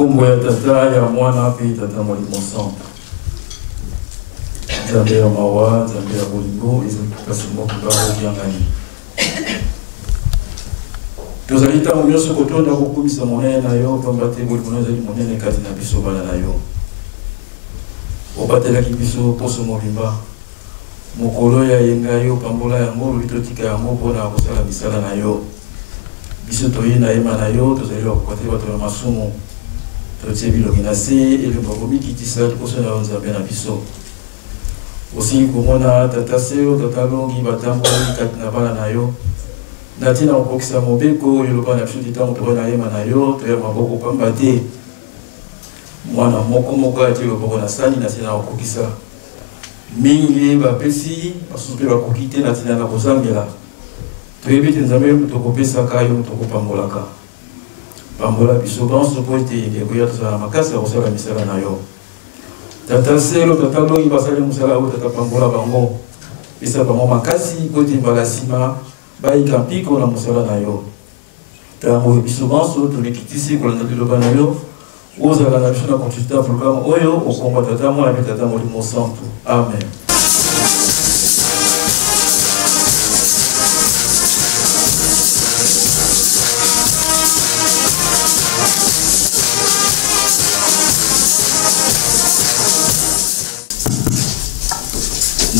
Kombo ya tata ya mwana pe tata Molimo Centre. Nzambe ya mawa, nzambe ya bolingo, ezali moko kaka obiangani. Tozali ntango nyonso kotonda kokumisa monene na yo, pamba te bolingo ezali monene kati na biso bana na yo. Obatelaki biso poso mobimba. Mokolo ya yenga yo pambola yango litotika yango mpona kosala misala na yo. Biso toye na yema na yo, tozali bakote bato ya masumu. Totie biloki na se, ele bakomi kitisa koso na nzambe na biso. Osi komona tata seo, tata longi batamboli kati na bana na yo. Natina okokisa mobeko, yeloba na biso titango toye na yema na yo, toye maboko pamba te. Mwana moko ati loboko na sani na tina okokisa. Mingi bapesi, basupe bakokite na tina na kozangela. Toyebi te nzambe tokopesaka yo tokopambolaka. Pambola biso banso po ete ndekoya tozala makasi ya kosala misala na yo. Tata selo, tata longi basali mosala oyo tata pambola bango. Pesa bango makasi po ete mbala nsima bayika mpiko na mosala na yo. Tango biso banso tolikitisi kolanda liloba na yo. Ozala na biso na consulta programme oyo okomba tata mwana pe tata Molimo Centre. Amen.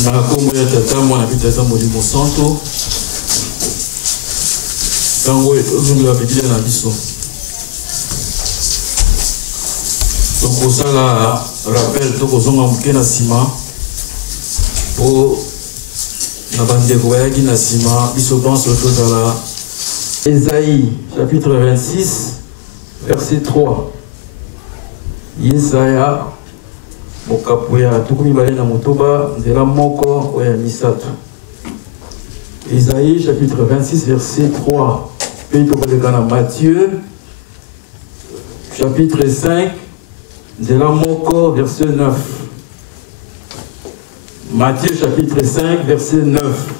Na kombo ya tata mwana pe tata Molimo Centre. Tango ozongela Biblia na biso. Donc pour ça, là, rappel, donc aux hommes en Kenasima, pour la bande de Goyagi Nasima, ils se pensent le chose à la Ésaïe, chapitre 26, verset 3. Yesaya, Mokapuya, Tukumi Balena Motoba, Ndela Moko, Oya Misato. Ésaïe, chapitre 26, verset 3. Puis Matthieu, chapitre 5, de la Moko, verset 9. Matthieu, chapitre 5, verset 9.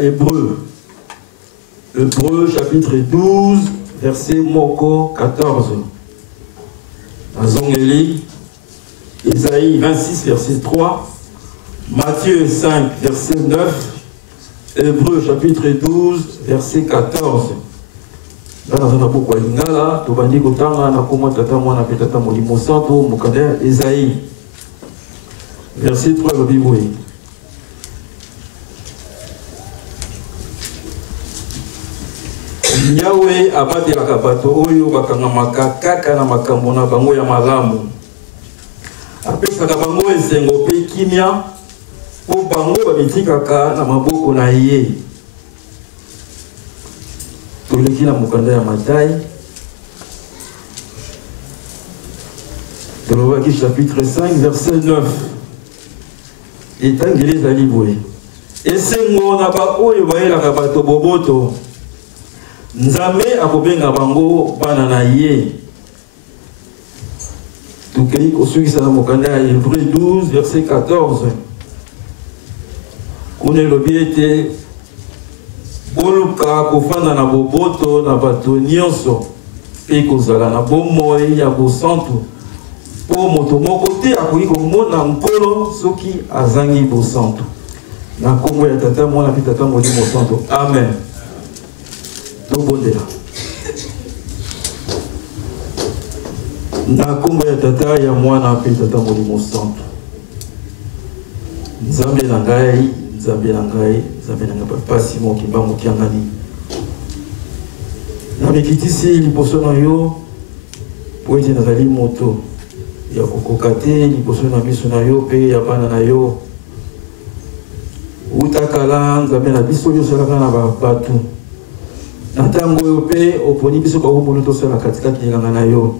Hébreu. Hébreu, chapitre 12, verset Moko, 14. Azongeli, Isaïe 26, verset 3. Matthieu 5, verset 9. Hébreu, chapitre 12, verset 14. Dans la pourquoi Lingala, Tobandi Kotanga, Nakoma Tata Mwana Petata Molimo Santo, Mukadea, Esaïe. Verset 3, le Bible. Yahweh abate la kabato, Oyo Bakangamaka, Kaka na Makamona, Bango ya Malamu. Apesa Kabango Esengo Pe Kimia, Po Bango Babitikaka na Maboko na Ye. Toleki na mukanda ya Matayi. Tolobaki chapitre 5, verset 9. Etangeli ezali boye. Esengo na ba oyo bayelaka bato boboto. Nzambe akobenga bango bana na ye. Tokei kosukisa na mukanda ya Hébreu 12, verset 14. Kune lobi ete Boluka kofanda na boboto na bato nyonso pe kozala na bomoi ya bosantu po moto moko te akoki komona nkolo soki azangi bosantu na kombo ya tata mwana pe tata molimo santo. Amen. Tobondela na kombo ya tata ya mwana pe tata molimo santo. Nzambe na ngai, Nzambe na ngai, Nzambe na ngai pasi mo kimbango kiangani. Na mikitisi liboso na yo po ete nazali moto ya kokoka te liboso na miso na yo pe ya bana na yo. Utakala Nzambe na biso yo salaka na bato. Na ntango oyo pe oponi biso bakombolo tosala katikati elanga na yo.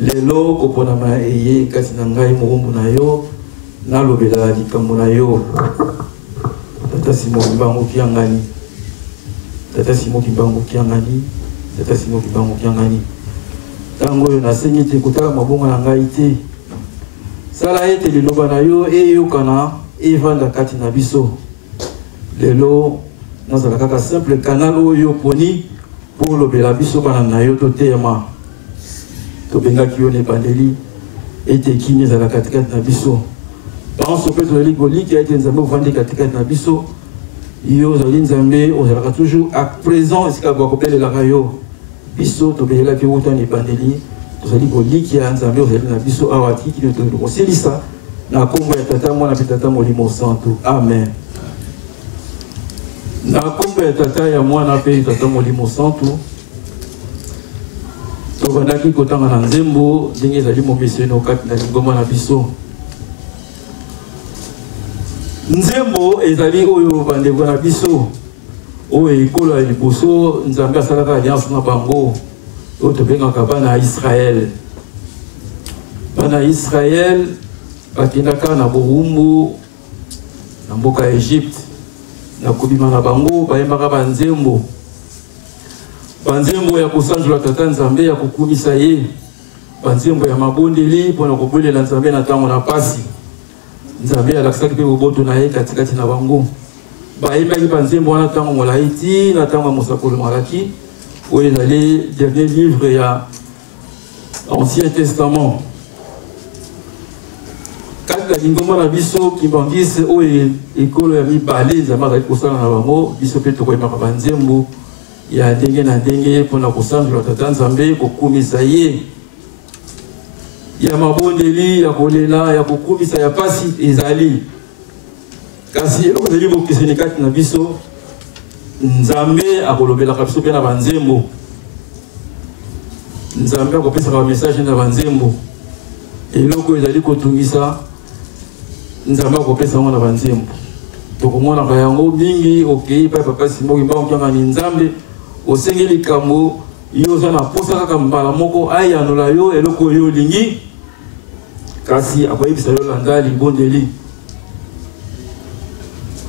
Lelo koponama eye kati na ngai mokombo na yo. Nalobela likambo na yo. Tata Simo Kimbango kiangani. Tata Simo Kimbango kiangani. Tata Simo Kimbango kiangani. Tango yo nasengi te kotala mabongo na ngai te. Sala ete liloba na yo eyokana evanda kati na biso. Lelo nazala kaka simple canal oyo poni pour lobela biso bana na yo totema. Tobengaki yo lebandeli ete kini ezala katikati na biso. Pense peut être ligoli qui a été Nzambe vendé katikati na biso. Yo zali Nzambe ozalaka toujours à présent esika bakopela la rayo. Biso tobela ki utani bandeli. Tozali goli qui a Nzambe ozali na biso awati ki to kosilisa na kombo ya tata mwana pe tata molimo santo. Amen. Na kombo ya tata ya mwana pe tata molimo santo. Tobandaki kotanga na nzembo ndenge ezali momeseno no kati na lingoma na biso. Nzembo ezali oyo bandeko na biso oyo ekolo ya liboso Nzambe asalaka alliance na bango oyo tobengaka bana Israel. Bana Israel bakendaka na bowumbu na mboka ya Egypte na kobima na bango bayembaka banzembo. Banzembo ya kosanzola tata Nzambe ya kokumisa ye. Banzembo ya mabondeli mpona kobelela Nzambe na ntango na pasi. Nzambe alakisaki pe boboto na ye katikati na bango. Bayembaki banzembo wana ntango molai ti na ntango ya mosakolo malaki oyo ezali dernier livre ya Ancien Testament. Kati na lingomba na biso kimbangisi oyo ekolo ya mibale Nzambe azali kosala na bango biso mpe tokoyembaka banzembo ya ndenge na ndenge mpona kosanzola tata Nzambe kokumisa ye. Ya mabondeli ya kolela ya kokumisa ya pasi ezali. Kasi eloko ezali bokeseni kati na biso Nzambe akolobelaka biso mpe na banzembo. nzambe akopesa ba message na banzembo eloko ezali kotungisa nzambe akopesa ngo na banzembo tokomona ka yango mingi okei pa papa simoki mbango kyanga ni nzambe osengeli kambo yo za na posa kaka mbala moko ayanola yo eloko yo lingi kasi akoyebisa yo landa libondeli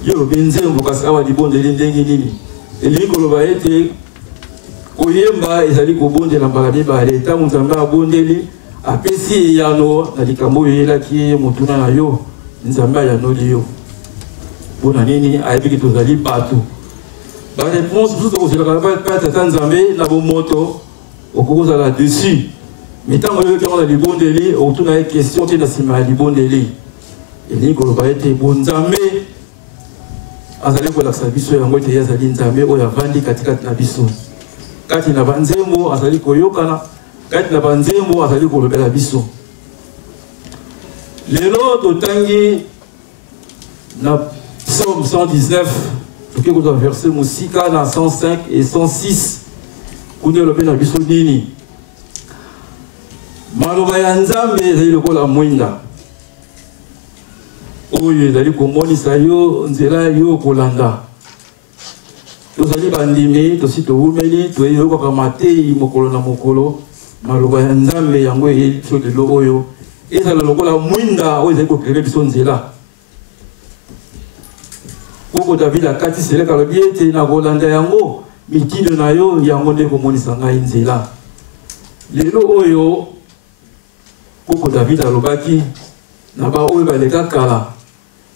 yo benzembo kasi awa libondeli ndenge nini elingi koloba ete koyemba ezali kobondela mbala mibale ntango nzambe abondeli apesi eyano na likambo oyo eyelaki ye motuna na yo nzambe ayanoli yo mpona nini ayebiki tozali bato bareponse mosusu tokozelaka pa tata nzambe na bomoto okokozala dessus me ntango oyoki yango na libondeli okotuna ye question te na nsima ya libondeli elingi koloba ete bonzambe azali kolakisa biso yango ete ye azali nzambe oyo avandi katikati na biso kati na banzembo azali koyokana kati na banzembo azali kolobela biso lelo totangi na psaume 119 toke kozwa verse mosika na 105 et 106 kuna elobi na biso nini maloba ya nzambe ezali lokola mwinda oyo ezali komonisa yo nzela yo kolanda tozali bandimi tosi towumeli toyokaka mateyi mokolo na mokolo maloba ya nzambe yango eyeli biso lelo oyo ezala lokola mwinda oyo ezali koklere biso nzela koko David akatiseleka alobi ete na kolanda yango mitindo na yo yango nde komonisa ngai nzela lelo oyo koko David alobaki na baoyo baleka kala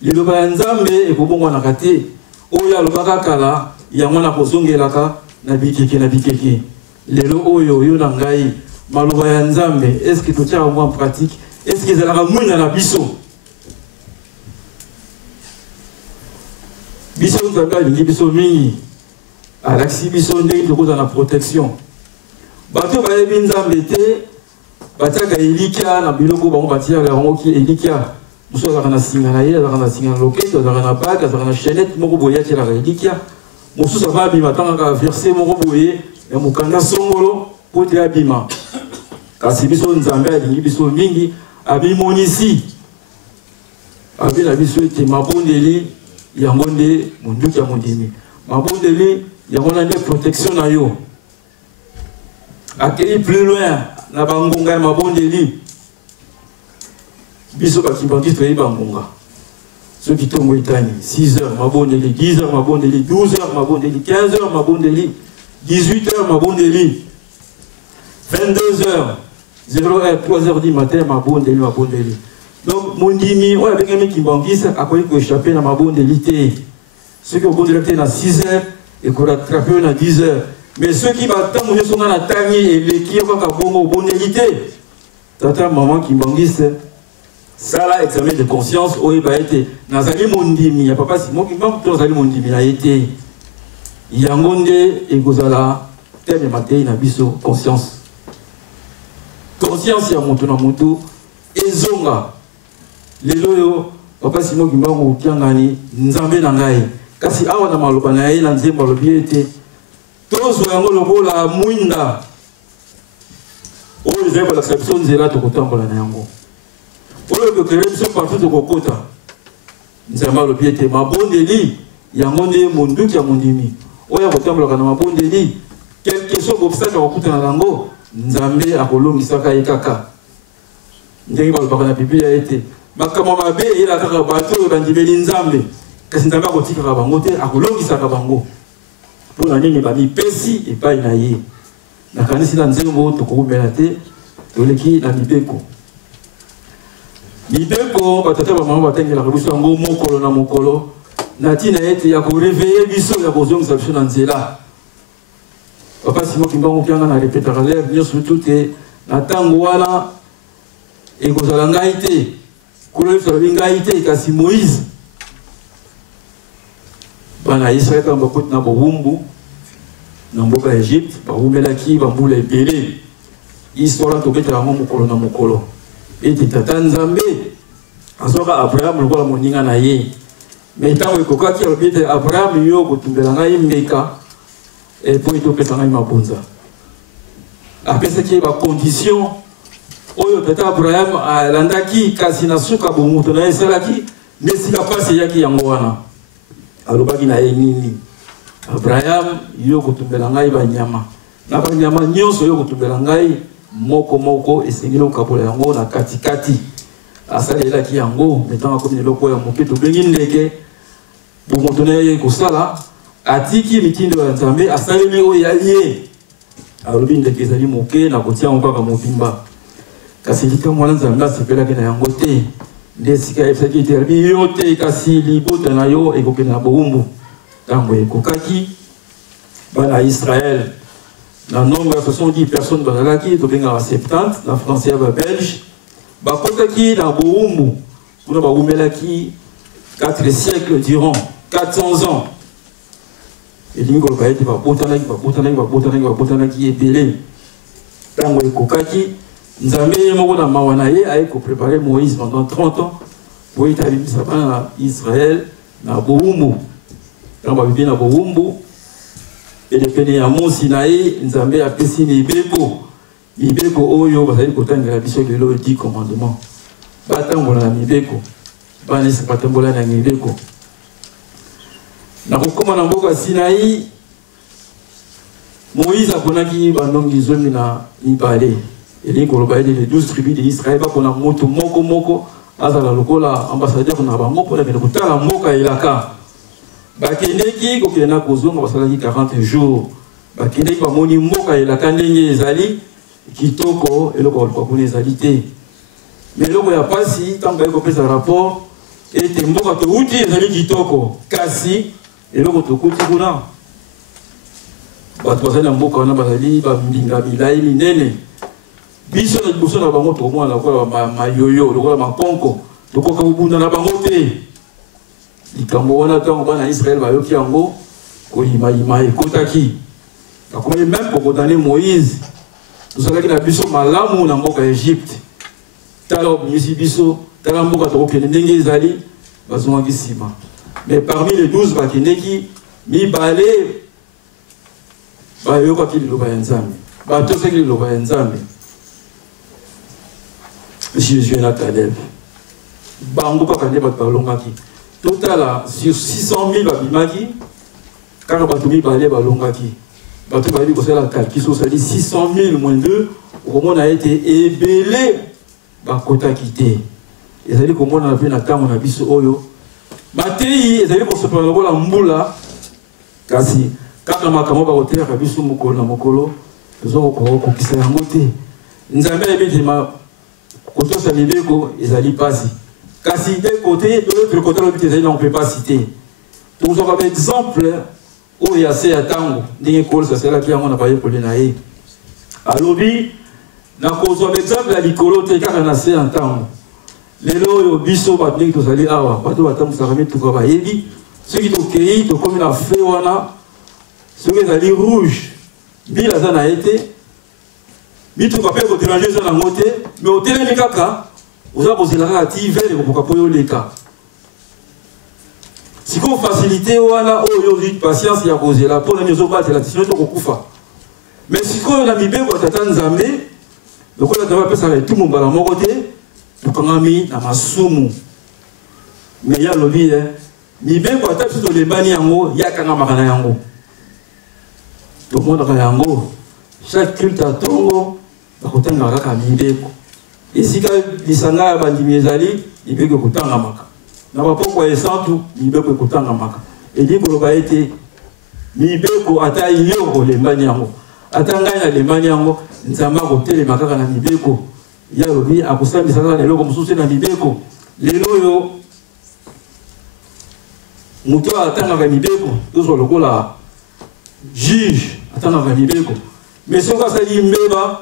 liloba ya nzambe ekobongwanaka te oyo alobaka kala yango na kozongelaka na bikeke lelo oyo yo na ngai maloba ya nzambe eske totiaka ngo en pratique eske ezalaka mwinda na biso biso nzambe alingi biso mingi alakisi biso ndenge tokozala na protection bato bayebi nzambe te batiaka elikya na biloko bango batiaka yango elikya mosusu azalaka na singa na ye azalaka na singa na loketo azalaka na bage azalaka na chaînette moko boye atielaka elikya mosusu avabima atangaka verse moko boye ya mokanda songolo po ete abima kasi biso nzambe alingi biso mingi abimonisi abi na biso ete mabondeli yango nde monduki ya mondimi mabondeli yango na nde protection na yo akei plus loin na bangonga ya mabondeli biso bakibangisi toyebi bangonga soki ntongo etani 6 heures mabondeli 10 heures mabondeli 12 heures mabondeli 15 heures mabondeli 18 heures mabondeli 22 heures 0 heure 3 heures du matin mabondeli donc mondimi oyo abengami kibangisi akoki koéchappe na mabondeli te soki obondeli te na 6 heures ekorattrape oyo na 10 heures mais soki batango nyonso nga na tangi eleki yo kaka bongo obondeli te tata mama kibangisi sala examen de conscience oyeba ete nazali mondimi ya papa simoki mbangu to nazali mondimi na ye te yango nde ekozala teme matei na biso conscience ya moto na moto ezonga lelo oyo papa simoki mbangu otiangani nzambe na ngai kasi awa na maloba na ye na nzembo alobi ete tozwa yango lokola mwinda oyo ezali kolakisa biso nzela tokotambola na yango oyo kokele biso partout tokokota nzambe alobi ete mabondeli yango nde monduki ya mondimi oyo akotambolaka na mabondeli quelque chose obstacle akokutana nango nzambe akolongisaka ye kaka ndenge balobaka na biblia ete makambo mabe eyela kaka bato oyo bandimeli nzambe kasi nzambe akotikaka bango te akolongisaka bango mpona nini bamipesi epai na ye nakanisi na nzembo tokokumela te toleki na mibeko batata bamama batengelaka biso yango mokolo na mokolo na ntina ete ya koreveye biso ya kozongisa biso na nzela papa simoki mbango mpianga na repetaka lere nyonso tu te na ntango wana ekozala ngai te kolo biso alobi ngai te kasi moïse bana israel kaka bakoti na bowumbu na mboka ya egypte bawumelaki bambula ebele histoire tobetaka yango mokolo na mokolo ete tata nzambe azwaka abraham lokola moninga na ye me ntango ekokaki alobi ete abraham yo kotumbela ngai mbeka mpo ete opesa ngai mabonza après ce qui est la condition oyo tata Abraham alandaki kasi na suka bomuto na esalaki nesika pasi yaki yango wana alobaki na ye nini Abraham yo kotumbela ngai banyama na banyama nyonso yo kotumbela ngai moko moko esengeli okabola yango na katikati asalelaki yango metanga komi eloko ya moke tobengi ndeke bomoto na ye kosala atiki mitindo ya Nzambe asaleli oyo ya ye alobi ndeke ezali moke na kotia yango kaka mobimba kasi likambo wana Nzambe asepelaki na yango te nde esika yebisaki ete alobi yo te kasi libota na yo ekokende na bowumbu ntango ekokaki bana Israël na nombre ya 70 personnes bazalaki tobengaka 70 na français ya babelge bakotaki na bowumbu kuna bawumelaki 4 siècles durant 400 ans elingi koloba ete babotanaki ebele ntango ekokaki Nzambe ye moko na mawa na ye aye koprépare Moïse pendant 30 ans po ete abimisa bana na Israël na bowumbu ntango babibi na bowumbu pene ya mosi na ye Nzambe apesi mibeko oyo bazali kotangela biso lelo 10 commandements batambola na mibeko banisi batambola na mibeko na kokoma na mboka ya Sinaï Moïse aponaki bandongi 12 elingi koloba ete les 12 tribus d'Israël bakona moto moko azala lokola ambassadeur na bango mpona kende kotala mboka elaka bakendeki kokenda kozonga basalaki 40 jours bakendeki bamoni mboka elaka ndenge ezali kitoko eloko baluka kuna ezali te mais eloko ya pasi ntango baye kopesa rapport ete mboka touti ezali kitoko kasi eloko tokuti kuna bato bazali na mboka wana bazali bambinga milai minene biso na liboso na bango tokomona lokola mayoyo lokola makonko tokoka kobunda na bango te likambo wana ntango bana Israël bayoki yango koyimayima ekotaki bakomaki même kokondane Moïse tozalaki na biso malamu na mboka ya Egypte tala obimisi biso tala mboka tokokende ndenge ezali bazongaki nsima mais parmi les 12 bakendeki mibale bayokaki liloba ya Nzambe batosaki liloba ya Nzambe Jésus na Caleb bango kaka nde bato balongaki totala sur 600 000 babimaki kaka bato mibale balongaki bato bayebi kosala calcul so osali 600 000 moins 2 okomona ete ebele bakotaki te ezali komona mpe na ntango na biso oyo mateyi ezali kosopa lokola mbula kasi kaka makambo bakotelaka biso mokolo na mokolo tozokokokisa yango te Nzambe ayebi te kotosa mibeko ezali pasi kasi de côté de l'autre côté lobi te ezali na mpe pasi te tozwaka baexemple oyo ya se ya ntango ndenge ekolo sasalaki yango na bayekoli na ye alobi nakozwa baexemple ya likolo te kaka na se ya ntango lelo oyo biso bato ndenge tozali awa bato batambusaka mituka bayebi soki tokei tokomi na fe wana soki ezali rouge mbila aza na ye te mituka mpe kotelange eza nango te me otelemi kaka oza kozela kaka ti vere ekokoka mpo yo leka sikoyo facilité wana oyo ozwi patience ya kozela mpo nani ozobatela ti sino tokokufa me sikoyo na mibeko ya tata Nzambe lokola Nzambe apesaka etumbu mbala moko te tokangami na masumu me ye alobi mibeko ata biso tolembani yango yakangamaka na yango tomonaka yango chaque culte ya ntongo bakotangaka kaka mibeko esika lisanga ya bandimi ezali mibeko ekotangamaka na bapoko ya esantu mibeko ekotangamaka elingi koloba ete mibeko ata yo olembani yango ata ngai nalembani yango Nzambe akotelema kaka na mibeko ye alobi akosambisa kaka na eloko mosusu na mibeko lelo oyo moto atangaka mibeko tozwa lokola juge atangaka mibeko mais soki asali mbeba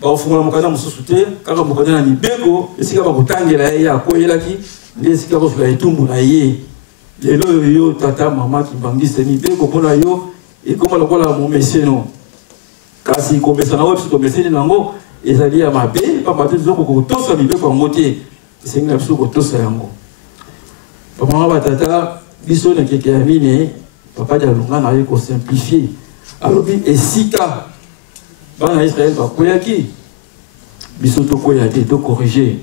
bakofungola mokanda mosusu te kaka mokanda na mibeko esika bakotangela ye akoyelaki nde esika kozwela etumbu na ye lelo oyo yo tata mama kimbangisa mibeko mpona yo ekoma lokola momeseno kasi komesa nango biso tomeseni nango ezali ya mabe pamba te tozokoko kotosa mibeko yango te esengi na biso kotosa yango bamama batata biso na keke ya mine papa dialonga na ye kosimplifie alobi esika bana Israël va koyaki biso to koyaki to corriger.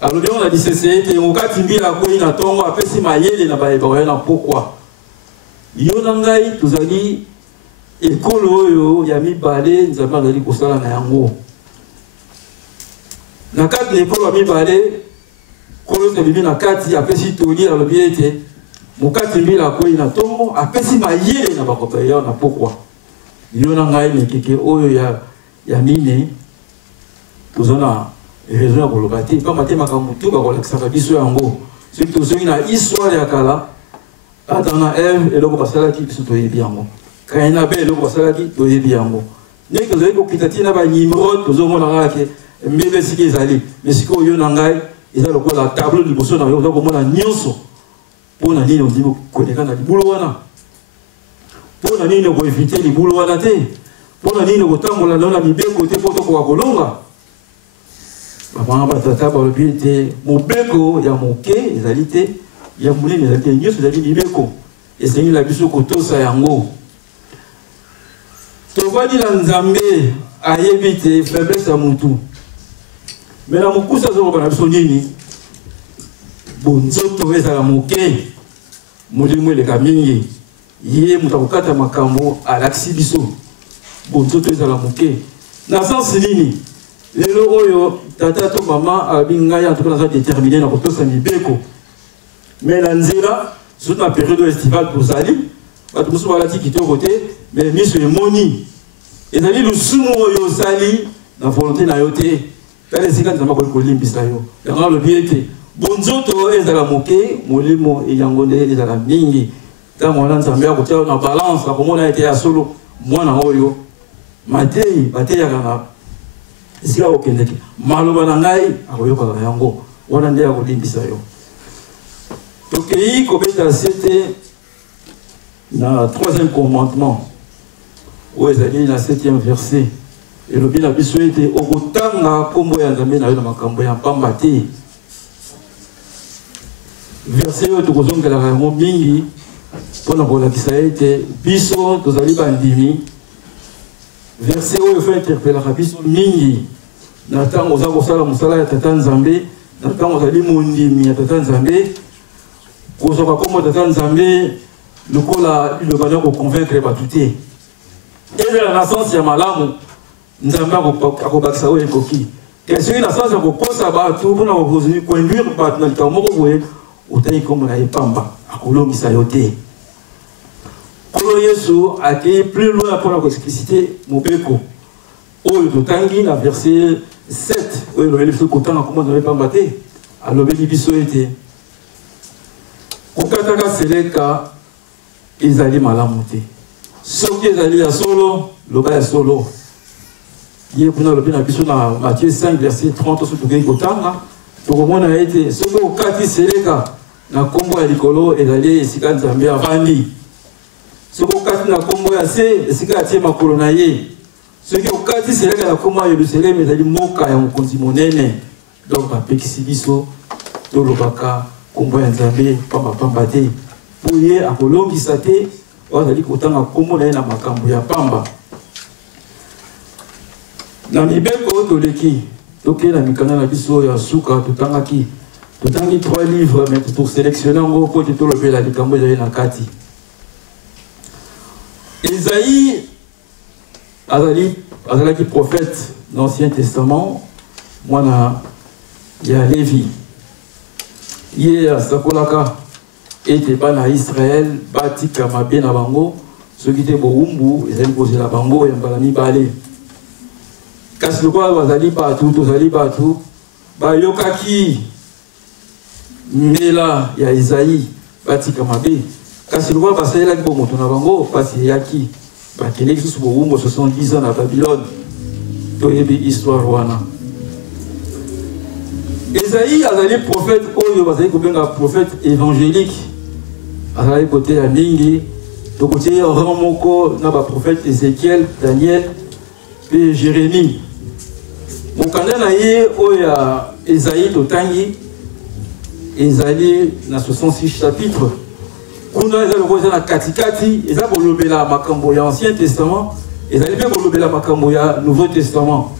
Alors bien on a dit c'est au katimbi la koyi na tongo apesi mayele na ba na pourquoi yo nangai tozali ekolo oyo ya mibale nzambe azali kosala na yango na kati na ekolo ya mibale kolo tobimi na kati apesi toli alobi ete mokati mbila akoyi na tongo apesi mayele na bakopa yao na pourquoi yo nangai mekeke oyo ya mine tozana raison ya koloba te pamba te makambo tu bakolakisaka biso yango soki tozongi na histoire ya kala Adam na Eve eloko basalaki biso toyebi yango Kain na Abel eloko basalaki toyebi yango ndenge tozali kokita tina banimrod tozomona kaka ke mbebe siki ezali mais sikoyo yo na ngai eza lokola tableau liboso na yo oza komona nyonso mpona nini odi koleka na libulu wana mpona nini okoevite libulu wana te mpona nini okotambola nao na mibeko te mpo tokoka kolonga bamama batata balobi ete mobeko ya moke ezali te ya monene ezali te nyonso ezali mibeko esengi na biso kotosa yango tovandi na nzambe ayebi te faiblesse ya mutu me na mokusa azokoka na biso nini bonzoto ezala moke molimo eleka mingi ye moto akokata makambo alakisi biso bonzoto ezala moke na sansi nini lelo oyo tata to mama abi ngai antuka naza déterminé na kotosa mibeko me na nzela surtout na période estivale tozali bato mosusu balati kitoko te me miso emoni ezali lusumu oyo ozali na volonté na yo te tala esika nzambe akoki kolimbisa yo yango alobi ete bonzoto ezala moke molimo yango nde ezala mingi ntango wana nzambe akotia na balance akomona ete ya solo mwana oyo mateyi bateyaka na esika okendeki maloba na ngai akoyokaka yango wana nde akolimbisa yo tokei kobeta sete na 3e commandement oyo ezali na 7e verset elobi na biso ete okotanga kombo ya nzambe na yo na makambo ya pamba te verset oyo tokozongelaka yango mingi mpona kolakisa ete biso tozali bandimi verset oyo fa interpelaka biso mingi na ntango oza kosala mosala ya tata nzambe na ntango ozali mondimi ya tata nzambe kozwaka kombo tata nzambe lokola ilobana koconvaincre bato te ezala na sansi ya malamu nzambe akobakisa oyo ekoki te soki na sansi ya kokosa bato mpona koinduire bato na likambo moko boye otali kombo na ye pamba akolongisa yo te kolo yesu akei plus loin mpona koexplicite mobeko oyo totangi na verset 7 oyo elobeli biso kotanga kombo na ye pamba te alobeli biso ete kokataka seleka ezali malamu te soki ezali ya solo loba ya solo ye kuna alobi na biso na Matthieu 5 verset 30 soki tokei kotanga tokomona ete soki okati seleka na kombo ya likolo ezali esika nzambe avandi soki okati na kombo ya se esika atie makolo na ye soki okati seleka na kombo ya Yerusalemi ezali moka ya mokonzi monene donc bapekisi biso tolobaka kombo ya nzambe pamba te po ye akolongisa te azali kotanga kombo na ye na makambo ya pamba na mibeko toleki tokei na mikanda na biso ya suka totangi 3 livres mais tosélectionne yango mpo te tolobela likambo ezali na kati Esaïe azalaki prophète dans l'Ancien Testament mwana ya Lévi ye asakolaka ete bana Israël batika mabe na bango soki te bowumbu ezali kozela bango ya mbala mibale kasi lokola bazali bato tozali bato bayokaki mbela ya Esaïe batika mabe kasi lokola basalelaki bomoto na bango pasi eyaki bakendeki susu bowumbu 70 ans na Babylone toyebi histoire wana Esaïe azali prophète oyo bazali kobenga prophète évangélique azali kote ya mingi tokotie rang moko na baprophète Ézéchiel, Daniel pe Jérémie mokanda na ye oyo ya Esaïe totangi ezali na 66 chapitres kuna eza lokola eza na katikati eza kolobela makambo ya Ancien Testament Et ça veut dire que le Nouveau Testament.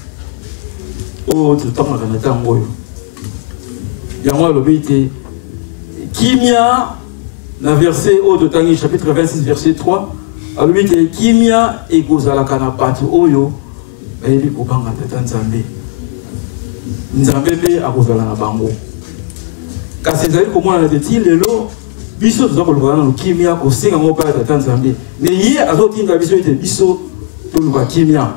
Oh, tout le temps, on a tango. Il y a moi le bété. Kimia, dans verset au de Tangi, chapitre 26, verset 3. Alors, le bété, Kimia et Gozala Kanapati, Oyo, et il dit qu'on va en Nzambe. Nzambe pe a Gozala na bango. Car c'est ça que moi, on a dit, le lot, biso, tout le monde, Kimia, qu'on sait qu'on va pas Nzambe. Mais hier, à l'autre, il y a biso, tout le monde, Kimia.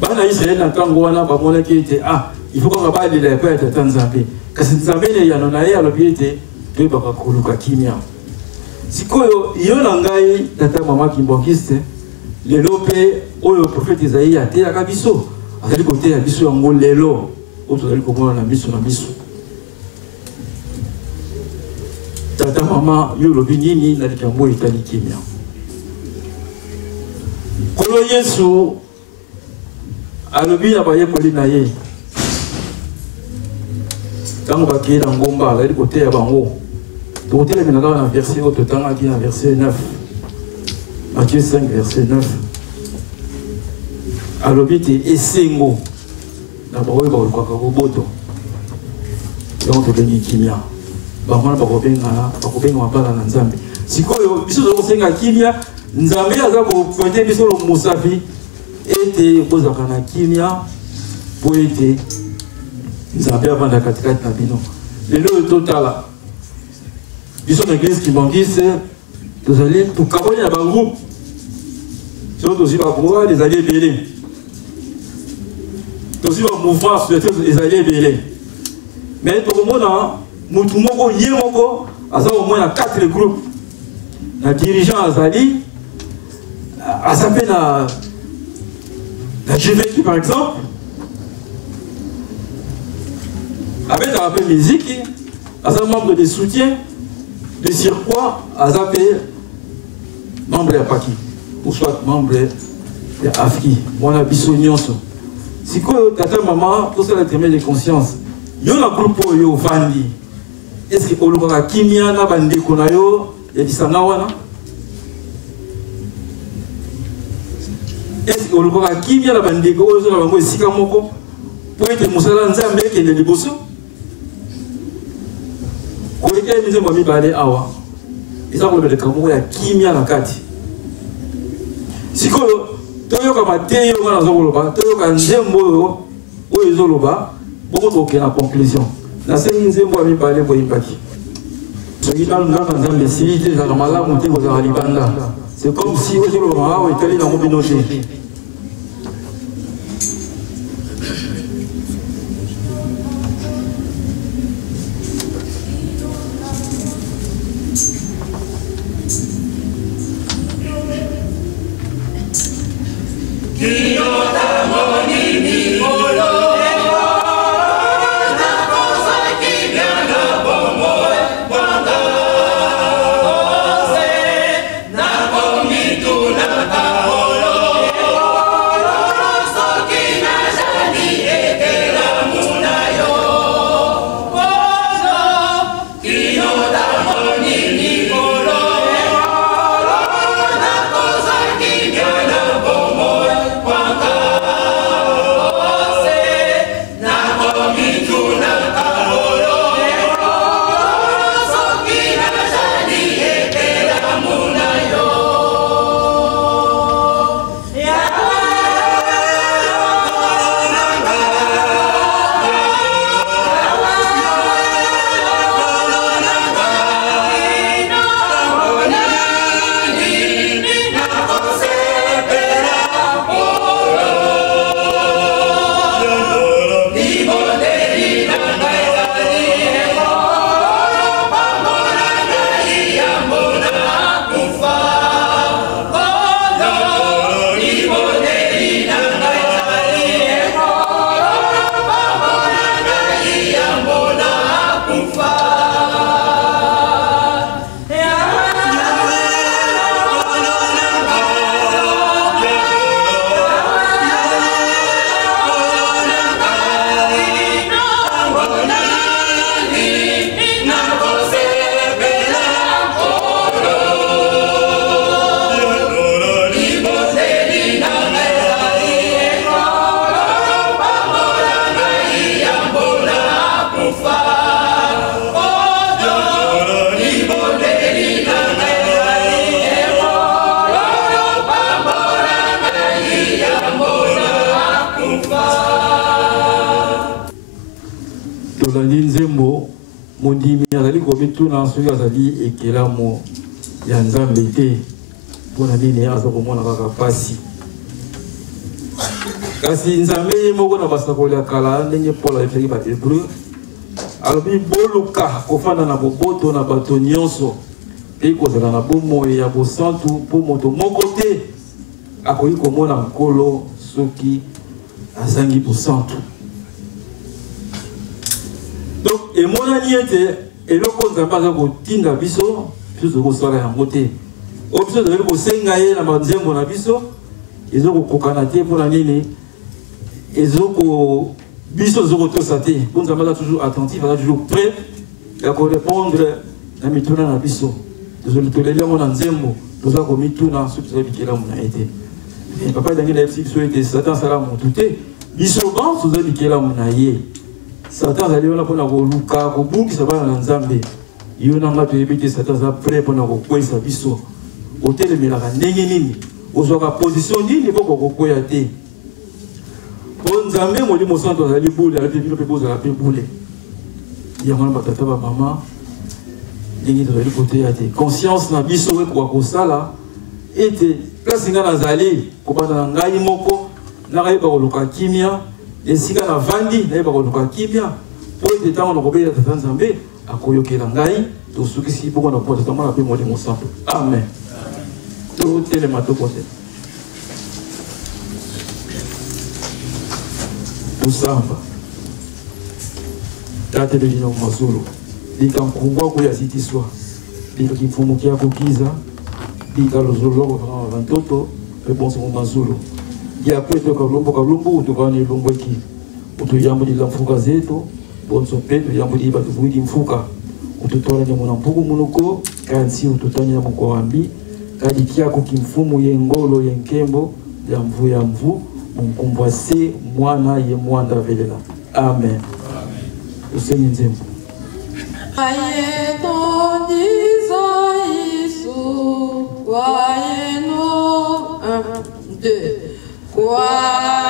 Bana Israël n'entend wana ba mona ki était il faut qu'on va les pas être Nzambe kasi Nzambe ne ya nona ya lobi était to ba kuluka kimia sikoyo yo na ngai tata mama kimbongiste lelo pe oyo prophète Isaïe a te ya biso azali côté ya biso yango lelo o to zali ko mona na biso tata mama yo lobi nini na likambo itali kimia kolo Yesu alobi abaye kolina ye tango bakeye na ngomba azali koteya bango tokotelemela kaka na verset oyo totangaki na verset 9 Matthieu 5 verset 9 alobi te esengo na baoyo bakolukaka boboto yango tobengi kimia bango wana bakobengama bana na Nzambe sikoyo biso tokosenga kimia Nzambe aza kopointe biso lo mosafi ete kozaka na kimia po ete Nzambe avanda katikati na bino lelo totala biso na église Kimbangiste tozali tukaboni na bagroupe soki tozwi bagroupe ezali ebele tozwi bamouvement associatif ezali ebele mais tokomona mutu moko ye moko aza omoi na 4 groupes na dirigeant azali aza mpe na GVQ par exemple, avec la musique, un membre de soutien, de circuit, AZAP, membre de Paki, ou soit membre de Afki. Moi, on a bisognon. Si quoi, tata maman, tout ça, la de conscience. Il y a un groupe où il y a Vandi. Est-ce que vous avez Kimia, Nabandi, Konayo, et Disanawana? Est-ce que vous avez Kimia, Nabandi, Konayo, et Sikamoko? Pour être Moussala Nzambe, qui est le Liboso? Pour lesquels nous avons mis Awa. Ils ont le Kamou, il y a Kimia, la Kati. Si vous toyoka mateyo wana zoloba toyoka nzembo oyo zoloba boko toke na conclusion na sengi nzembo ami parler bo impaki soki dans na nzambe silite za malamu te ko za libanda c'est comme si oyo zoloba awo etali na mobinote nzembo mondimi azali komituna soki azali ekelamo ya nzambe te mpona nini aza komona kaka pasi kasi nzambe ye moko na basakoli ya kala ndenge Paul ayebisaki bahébreu alobi boluka kofanda na boboto na bato nyonso mpe kozala na bomoi ya bosantu mpo moto moko te akoki komona nkolo soki azangi bosantu. Donc emonani ete eloko nzambe aza kotinda biso biso tokosala yango te oyo biso tozali kosenga ye na banzembo na biso ezokokokana te mpona nini biso tozokotosa te mpo nzambe aza toujours attentif, aza toujours prêt ya korépondre na mituna na biso toleli yango na nzembo toza komituna soki tozali bikelamu na ye te. Papa elangi nayebisi biso ete satan asala motu te biso banso tozali bikelamu na ye. Satan azali wana mpona koluka kobungisa bana na nzambe yo nanga toyebi te satan aza prêt mpona kokweyisa biso otelemelaka ndenge nini ozwaka position nini mpo kokokwea te mpo nzambe molimo santo azali bule alapi bino mpe bozala mpe bule yango wana batata bamama ndenge tozali koteya te conscience na biso ekoka kosala ete place nga nazali kobanda na ngai moko nakayeba koluka kimia esika na vandi nayeba koluka kimia mpo ete ntango nakobela tata nzambe akoyokela ngai tosukisi bongo na poto tamona mpe molimo santo amen totelema tokotela tosamba tate lelino mazulu likankungwa koya sitiswa likakimfumuki yakokiza likalozolo lokokanga bantoto rebonsongo mazulu yakwe tokalumbu kalumbu utokana ilumbweki utuyambulila mfuka zetu bonso pe tuyambuli bato bwidi mfuka ututwala nyamuna mpuku munuko kansi ututanya mukowambi kadi kiako kimfumu yengolo yenkembo ya mvu munkumbwa se mwana ye mwanda velela amen usenyi nzembo Ayeto disaisu Wayeno 1, 2 Kwa